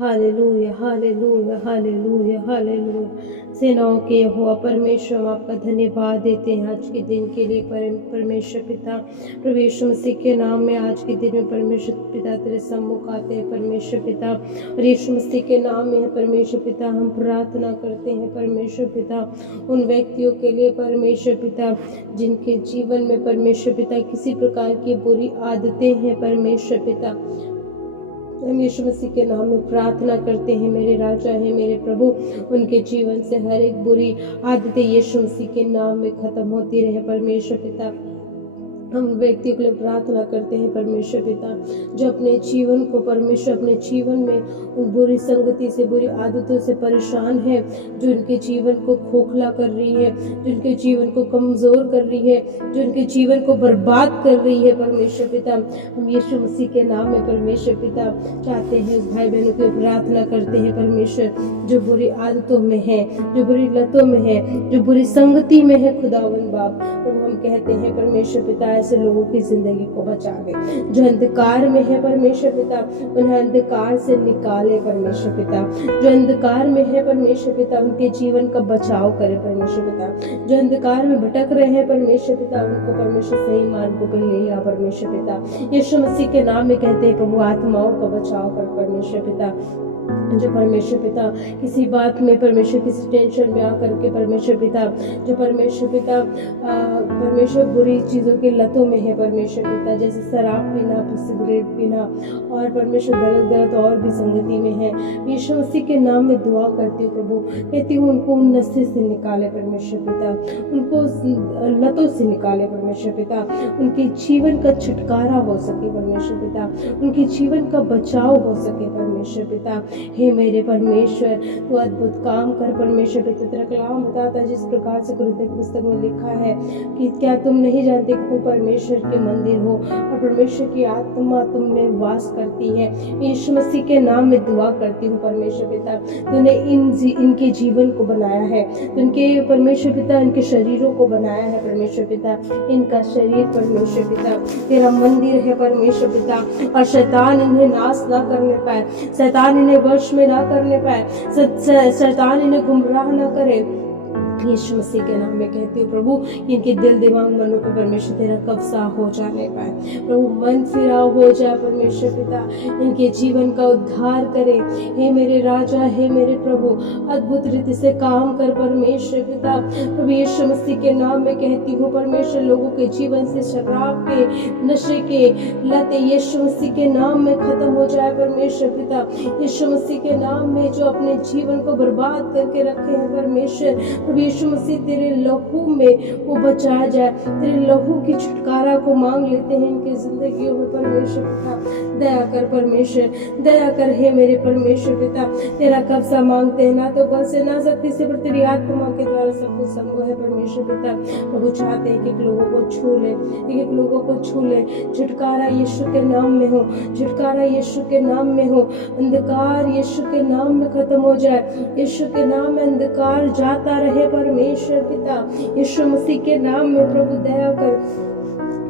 Hallelujah, hallelujah, hallelujah, hallelujah. सेनाओं के यहोवा परमेश्वर, हम आपका धन्यवाद देते हैं आज के दिन के लिए। परमेश्वर पिता, प्रभु यीशु मसीह के नाम में आज के दिन में परमेश्वर पिता तेरे सम्मुख आते हैं परमेश्वर पिता, और यीशु मसीह के नाम में है परमेश्वर पिता हम प्रार्थना करते हैं परमेश्वर पिता उन व्यक्तियों के लिए परमेश्वर पिता जिनके जीवन में परमेश्वर पिता किसी प्रकार की बुरी आदतें हैं परमेश्वर पिता। हम यीशु मसीह के नाम में प्रार्थना करते हैं, मेरे राजा है मेरे प्रभु, उनके जीवन से हर एक बुरी आदतें यीशु मसीह के नाम में खत्म होती रहे परमेश्वर पिता। हम व्यक्तियों के लिए प्रार्थना करते हैं परमेश्वर पिता जो अपने जीवन को परमेश्वर अपने जीवन में उन बुरी संगति से बुरी आदतों से परेशान है, जो उनके जीवन को खोखला कर रही है, जो उनके जीवन को कमजोर कर रही है, जो उनके जीवन को बर्बाद कर रही है परमेश्वर पिता। हम यीशु मसीह के नाम में परमेश्वर पिता चाहते हैं उस भाई बहनों की प्रार्थना करते हैं परमेश्वर जो बुरी आदतों में है, जो बुरी लतों में है, जो बुरी संगति में है खुदावंद बाप, तो हम कहते हैं परमेश्वर पिता ऐसे लोगों की जिंदगी को बचा दे। जो अंधकार में है परमेश्वर पिता उन्हें अंधकार से निकाले परमेश्वर पिता, जो अंधकार में है परमेश्वर पिता उनके जीवन का बचाव करे परमेश्वर पिता, जो अंधकार में भटक रहे हैं परमेश्वर पिता उनको परमेश्वर सही मार्ग पर ले आ परमेश्वर पिता। यीशु मसीह के नाम में कहते हैं प्रभु आत्माओं का बचाव कर परमेश्वर पिता, जो परमेश्वर पिता किसी बात में परमेश्वर किसी टेंशन में आकर के परमेश्वर पिता जो परमेश्वर पिता परमेश्वर बुरी चीज़ों के लतों में है परमेश्वर पिता, जैसे शराब पीना, सिगरेट पीना और परमेश्वर गलत गलत और भी संगति में है। यीशु मसीह के नाम में दुआ करती हूँ प्रभु, कहती हूँ उनको उन नशे से निकाले परमेश्वर पिता, उनको लतों से निकाले परमेश्वर पिता, उनके जीवन का छुटकारा हो सके परमेश्वर पिता, उनके जीवन का बचाव हो सके परमेश्वर पिता। हे मेरे परमेश्वर तू अद्भुत काम कर परमेश्वर पिता। तेरा कलाम बताता जिस प्रकार से कुरिन्थियों की पुस्तक में लिखा है कि क्या तुम नहीं जानते कि तुम परमेश्वर के मंदिर हो और परमेश्वर की आत्मा तुम में वास करती है। यीशु मसीह के नाम में दुआ करती हूँ परमेश्वर पिता, तूने इनके जीवन को बनाया है, उनके परमेश्वर पिता इनके शरीरों को बनाया है परमेश्वर पिता, इनका शरीर परमेश्वर पिता तेरा मंदिर है परमेश्वर पिता, और शैतान इन्हें नाश ना करने पाए, शैतान इन्हें वश में ना करने पाए, शैतान इन्हें गुमराह ना करे। यीशु मसीह के नाम में कहती हूँ प्रभु इनके दिल दिमाग मनों पर परमेश्वर तेरा कब्जा हो जाने पाए, प्रभु मन फिराव हो जाए परमेश्वर पिता, इनके जीवन का उद्धार करे। हे मेरे राजा हे मेरे प्रभु अद्भुत रीति से काम कर परमेश्वर पिता। प्रभु यीशु मसीह के नाम में कहती हूँ परमेश्वर लोगों के जीवन से शराब के नशे के लत यीशु मसीह के नाम में खत्म हो जाए परमेश्वर पिता। यीशु मसीह के नाम में जो अपने जीवन को बर्बाद करके रखे हैं परमेश्वर, यीशु मसीह तेरे लहू में वो बचाया जाए, तेरे लहू की छुटकारा को मांग लेते हैं इनकी जिंदगियों में परमेश्वर पिता। दया कर परमेश्वर, दया कर हे मेरे परमेश्वर पिता, तेरा कब्जा मांगते हैं, ना तो बल से ना शक्ति से पर तेरी आत्मा के द्वारा सब कुछ संभव है परमेश्वर पिता। प्रभु चाहते हैं कि लोगों को छू ले, एक लोगों को छू ले, छुटकारा यीशु के नाम में हो, छुटकारा यीशु के नाम में हो, अंधकार यीशु के नाम में खत्म हो जाए, यीशु के नाम में अंधकार जाता रहे परमेश्वर पिता। यीशु मसीह के नाम में प्रभु दया कर।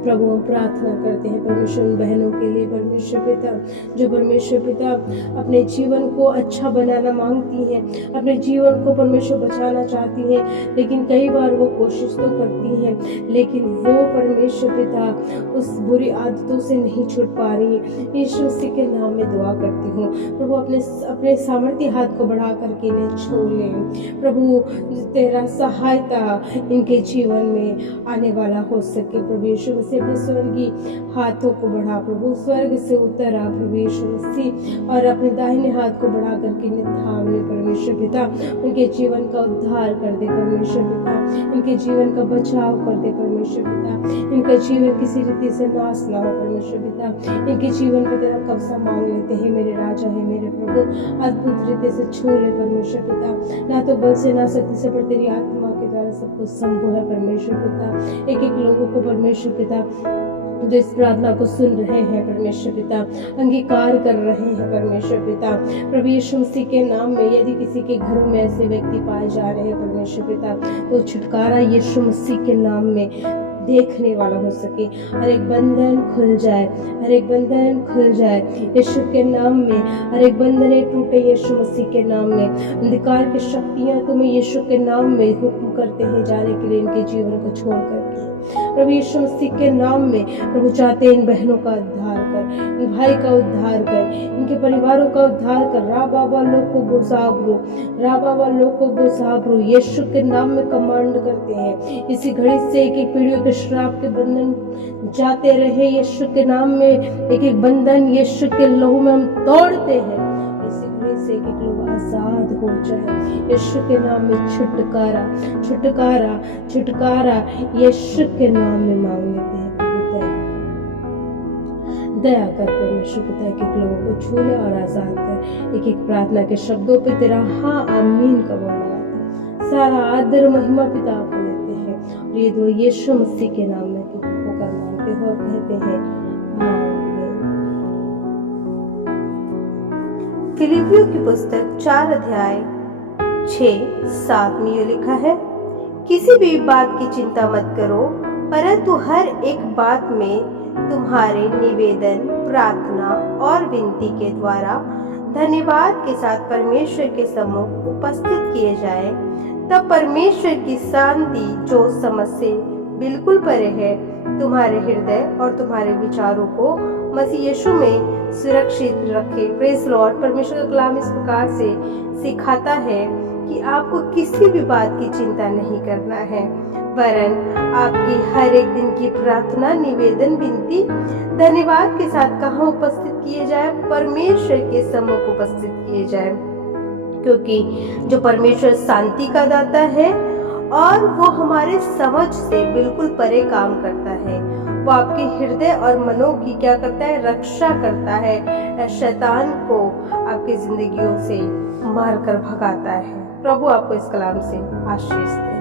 प्रभु हम प्रार्थना करते हैं परमेश्वर उन बहनों के लिए परमेश्वर पिता जो परमेश्वर पिता अपने जीवन को अच्छा बनाना मांगती हैं, अपने जीवन को परमेश्वर बचाना चाहती हैं, लेकिन कई बार वो कोशिश तो करती हैं लेकिन वो परमेश्वर पिता उस बुरी आदतों से नहीं छूट पा रही है। यीशु मसीह के नाम में दुआ करती हूँ प्रभु अपने सामर्थ्य हाथ को बढ़ा करके इन्हें छू लें प्रभु, तेरा सहायता इनके जीवन में आने वाला हो सके प्रभु। यीशु मसीह अपने स्वर्गीय हाथों को बढ़ा प्रभु, स्वर्ग से उतर आ प्रभु यीशु मसीह और अपने दाहिने हाथ को बढ़ा करके इन्हें थाम ले परमेश्वर पिता, उनके जीवन का उद्धार कर दे परमेश्वर पिता, इनके जीवन का बचाव कर दे परमेश्वर पिता, इनका जीवन किसी रीति से नाश ना हो परमेश्वर पिता, इनके जीवन पे तेरा कब्जा मांग लेते हैं मेरे राजा है मेरे प्रभु, अद्भुत रीति से छू ले परमेश्वर पिता, ना तो बल से ना शक्ति से पर तेरी आत्मा के द्वारा सब कुछ संभव है परमेश्वर पिता। एक एक लोगों को परमेश्वर पिता जो इस प्रार्थना को सुन रहे हैं परमेश्वर पिता, अंगीकार कर रहे हैं परमेश्वर पिता, प्रभु यीशु मसीह के नाम में यदि किसी के घरों में ऐसे व्यक्ति पाए जा रहे हैं परमेश्वर पिता, तो छुटकारा यीशु मसीह के नाम में देखने वाला हो सके, हर एक बंधन खुल जाए, हर एक बंधन खुल जाए यीशु के नाम में, हर एक बंधन टूटे यीशु मसीह के नाम में। अंधकार की शक्तियां तुम्हें यीशु के नाम में हुक्म करते हैं जाने के लिए इनके जीवन को छोड़ करके। प्रभु यीशु मसीह के नाम में प्रभु चाहते हैं इन बहनों का उद्धार कर, इन भाई का उद्धार कर, इनके परिवारों का उद्धार कर। रा बाबा लोग को बोसाब्रो, रा बाबा लोग को बोसाब्रो यीशु के नाम में कमांड करते हैं। इसी घड़ी से एक एक पीढ़ियों के श्राप के बंधन जाते रहे यीशु के नाम में। एक एक बंधन यीशु के लहू में हम तोड़ते हैं, इसी घड़ी से एक एक लोग आजाद हो जाए यीशु के नाम में। छुटकारा छुटकारा छुटकारा यीशु के नाम में मांग लेते हैं। दया कर परमेश्वर पिता एक एक लोगों को छू ले और आजाद कर। एक एक प्रार्थना के शब्दों पे तेरा हाँ आमीन का बोल लगाता। सारा आदर महिमा पिता को देते हैं और ये दो यीशु मसीह के नाम में होकर मांगते हो और कहते हैं आमीन। फिलिपियों की पुस्तक 4 अध्याय 6-7 में ये लिखा है, किसी भी बात की चिंता मत करो, परंतु हर एक बात में तुम्हारे निवेदन, प्रार्थना और विनती के द्वारा धन्यवाद के साथ परमेश्वर के सम्मुख उपस्थित किए जाए। तब परमेश्वर की शांति जो समझ से बिल्कुल परे है, तुम्हारे हृदय और तुम्हारे विचारों को मसीह यीशु में सुरक्षित रखे। Praise Lord. परमेश्वर का कलाम इस प्रकार से सिखाता है कि आपको किसी भी बात की चिंता नहीं करना है, वरन आपकी हर एक दिन की प्रार्थना, निवेदन, विनती धन्यवाद के साथ कहाँ उपस्थित किए जाए? परमेश्वर के सम्मुख उपस्थित किए जाए, क्योंकि जो परमेश्वर शांति का दाता है और वो हमारे समझ से बिल्कुल परे काम करता है। वो आपके हृदय और मनों की क्या करता है? रक्षा करता है, शैतान को आपकी जिंदगियों से मार कर भगाता है। प्रभु आपको इस कलाम से आशीष दे।